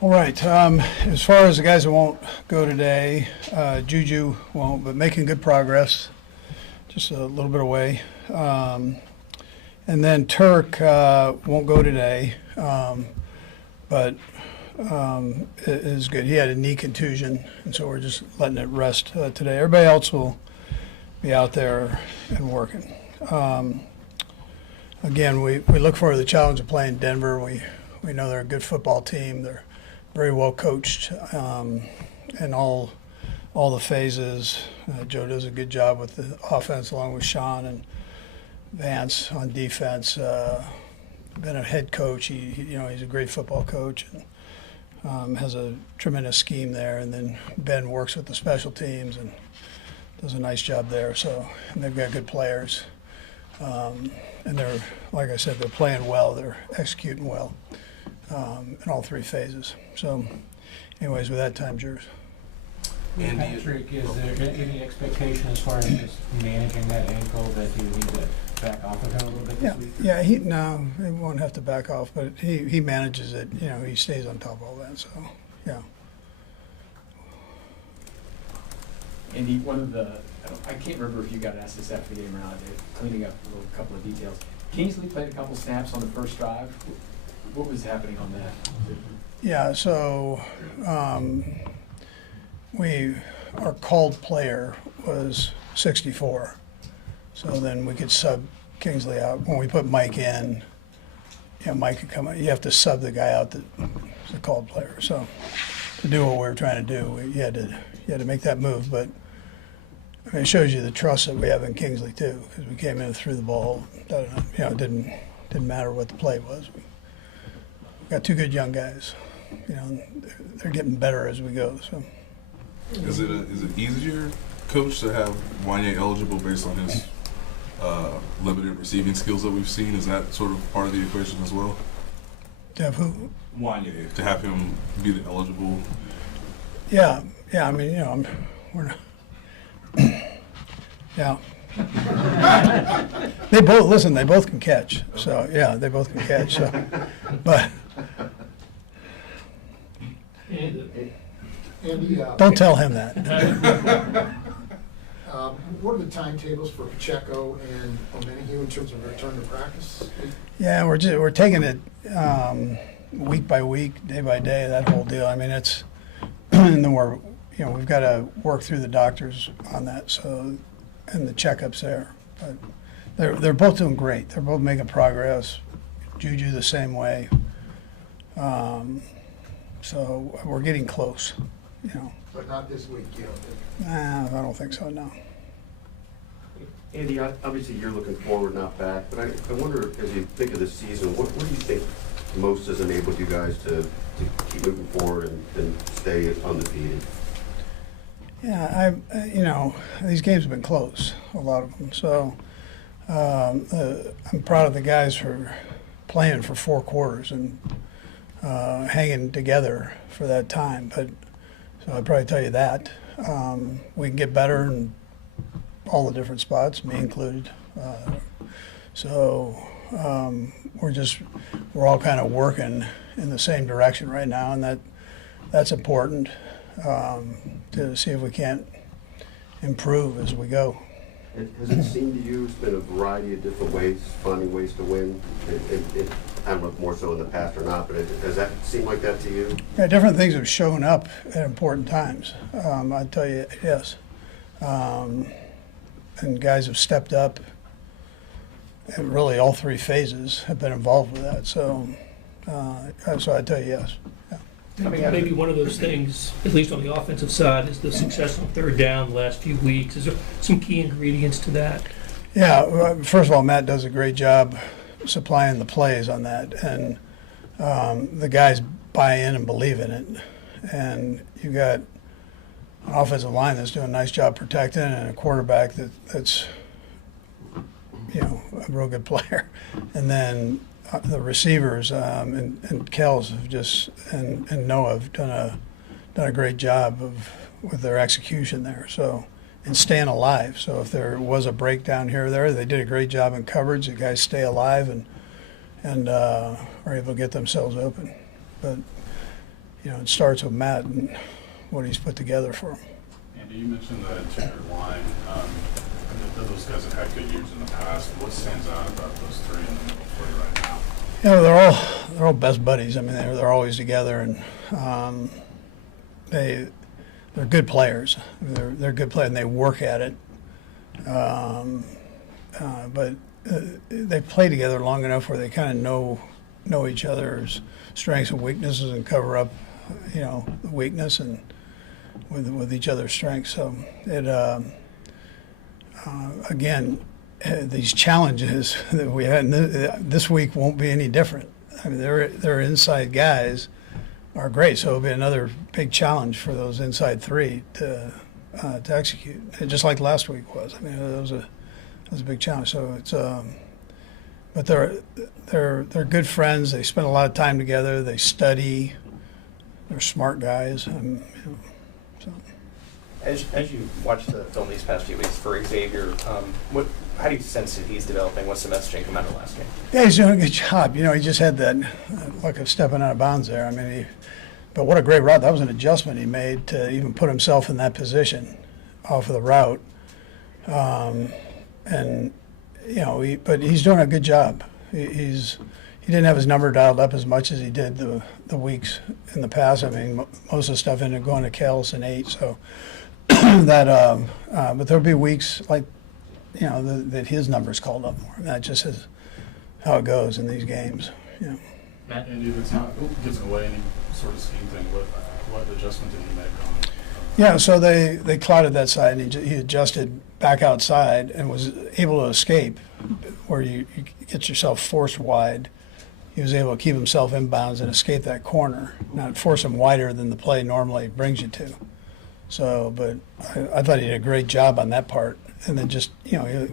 All right. As far as the guys that won't go today, Juju won't, but making good progress. Just a little bit away. And then Turk won't go today, but is good. He had a knee contusion, and so we're just letting it rest today. Everybody else will be out there and working. Again, we look forward to the challenge of playing Denver. We know they're a good football team. They're very well coached in all the phases. Joe does a good job with the offense along with Sean and Vance on defense. Been a head coach. He's a great football coach and has a tremendous scheme there. And then Ben works with the special teams and does a nice job there. So and they've got good players. And they're, like I said, they're playing well. They're executing well in all three phases. So, anyways, with that, time's yours. And Patrick, is there any expectation as far as just managing that ankle that you need to back off of him a little bit this week? Yeah, he won't have to back off, but he manages it. He stays on top of all that. So, yeah. Andy, I can't remember if you got asked this after the game or not, cleaning up a couple of details. Kingsley played a couple snaps on the first drive. What was happening on that? Yeah, so our called player was 64. So then we could sub Kingsley out. When we put Mike in, Mike could come out. You have to sub the guy out that's a called player. So to do what we were trying to do, you had to make that move. But I mean, it shows you the trust that we have in Kingsley too, because we came in and threw the ball. It didn't matter what the play was. We got two good young guys. They're getting better as we go. So, is it easier, Coach, to have Wanya eligible based on his limited receiving skills that we've seen? Is that sort of part of the equation as well? To have who? Wanya, to have him be the eligible. Yeah. I mean, we're not. Yeah. They both can catch. So yeah, they both can catch. So, but Andy, don't tell him that. what are the timetables for Pacheco and O'Menahue in terms of return to practice? Yeah, we're taking it week by week, day by day. That whole deal. I mean, it's and then we've got to work through the doctors on that. So and the checkups there, but they're both doing great. They're both making progress. Juju the same way. So we're getting close, But not this week, you don't think? Nah, I don't think so, no. Andy, obviously you're looking forward, not back, but I wonder, as you think of the season, what do you think most has enabled you guys to keep moving forward and stay undefeated? Yeah, these games have been close, a lot of them. So I'm proud of the guys for playing for 4 quarters and hanging together for that time. But so I'd probably tell you that. We can get better in all the different spots, me included. We're all kind of working in the same direction right now, and that's important to see if we can't improve as we go. Has it seemed to you it's been a variety of different ways, finding ways to win? I don't know if more so in the past or not, but does that seem like that to you? Yeah, different things have shown up at important times. I'd tell you, yes. And guys have stepped up, and really all 3 phases have been involved with that. So I'd tell you yes. Yeah. Maybe one of those things, at least on the offensive side, is the success on 3rd down the last few weeks. Is there some key ingredients to that? Yeah, well, first of all, Matt does a great job supplying the plays on that, and the guys buy in and believe in it. And you got an offensive line that's doing a nice job protecting, and a quarterback that's a real good player. And then the receivers and Kels have and Noah have done a done a great job with their execution there. So, and staying alive. So if there was a breakdown here or there, they did a great job in coverage. The guys stay alive and are able to get themselves open. But it starts with Matt and what he's put together for them. Andy, you mentioned the interior line. Those guys have had good years in the past. What stands out about those three in the middle for you right now? They're all best buddies. I mean, they're always together, and they're good players. They're good players, and they work at it. But they play together long enough where they kind of know each other's strengths and weaknesses and cover up, the weakness and with each other's strengths. So it again, these challenges that we had this week won't be any different. I mean, their inside guys are great, so it'll be another big challenge for those inside three to execute, and just like last week was. I mean, it was a big challenge. So it's but they're good friends. They spend a lot of time together. They study. They're smart guys. So. As you watch the film these past few weeks for Xavier, how do you sense that he's developing? What's the messaging come out of the last game? Yeah, he's doing a good job. He just had that luck of stepping out of bounds there. I mean, but what a great route. That was an adjustment he made to even put himself in that position off of the route. But he's doing a good job. He didn't have his number dialed up as much as he did the weeks in the past. I mean, most of the stuff ended up going to Kellis and 8. So but there'll be weeks like, that his number's called up more. And that just is how it goes in these games. Matt? Andy, if it's not gets away any sort of scheme thing, what adjustment did he make on it? Yeah, so they clouded that side, and he adjusted back outside and was able to escape where you get yourself forced wide. He was able to keep himself inbounds and escape that corner, not force him wider than the play normally brings you to. So, but I thought he did a great job on that part. And then just, he'll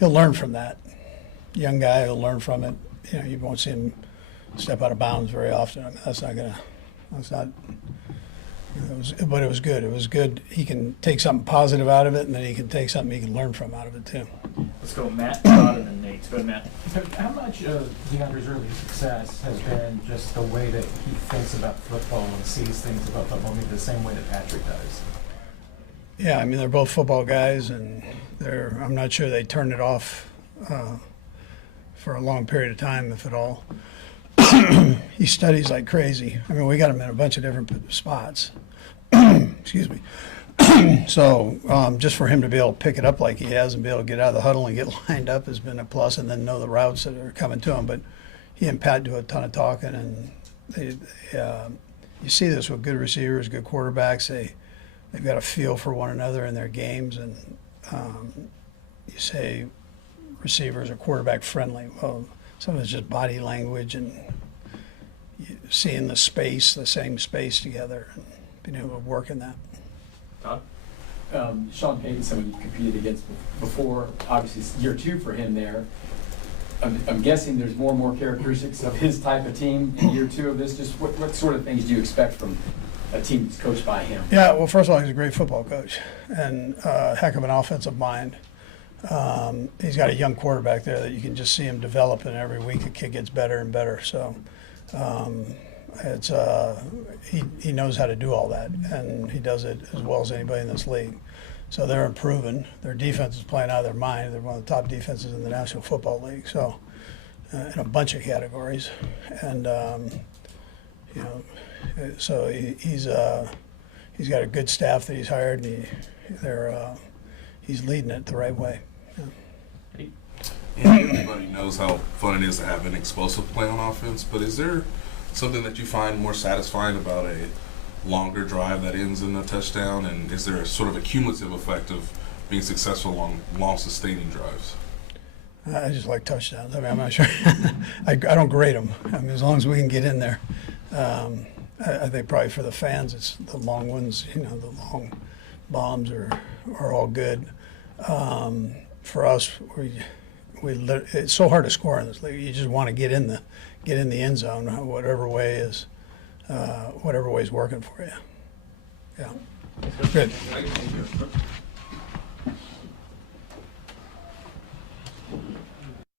learn from that. Young guy, he'll learn from it. You won't see him step out of bounds very often. I mean, but it was good. It was good. He can take something positive out of it, and then he can take something he can learn from out of it, too. Let's go Matt, Todd, and then Nate. Go ahead, Matt. How much of DeAndre's early success has been just the way that he thinks about football and sees things about football maybe the same way that Patrick does? Yeah, I mean, they're both football guys, and I'm not sure they turned it off for a long period of time, if at all. He studies like crazy. I mean, we got him in a bunch of different spots. Excuse me. So just for him to be able to pick it up like he has and be able to get out of the huddle and get lined up has been a plus, and then know the routes that are coming to him. But he and Pat do a ton of talking, and you see this with good receivers, good quarterbacks. They've got a feel for one another in their games, and you say receivers are quarterback friendly. Well, some of it's just body language and seeing the same space together, and being able to work in that. Todd? Sean Payton, someone you competed against before, obviously it's year 2 for him there. I'm guessing there's more and more characteristics of his type of team in year 2 of this. Just what sort of things do you expect from a team that's coached by him? Yeah, well, first of all, he's a great football coach and a heck of an offensive mind. He's got a young quarterback there that you can just see him develop, and every week the kid gets better and better. So he knows how to do all that, and he does it as well as anybody in this league. So they're improving. Their defense is playing out of their mind. They're one of the top defenses in the National Football League. So in a bunch of categories, and so he's got a good staff that he's hired, and he's leading it the right way. And everybody knows how fun it is to have an explosive play on offense, but is there something that you find more satisfying about a longer drive that ends in a touchdown, and is there a sort of a cumulative effect of being successful on long sustaining drives? I just like touchdowns. I mean, I'm not sure. I don't grade them. I mean, as long as we can get in there. I think probably for the fans, it's the long ones, the long bombs are all good. For us, it's so hard to score in this league. You just want to get in the end zone, whatever way is working for you. Yeah. Good.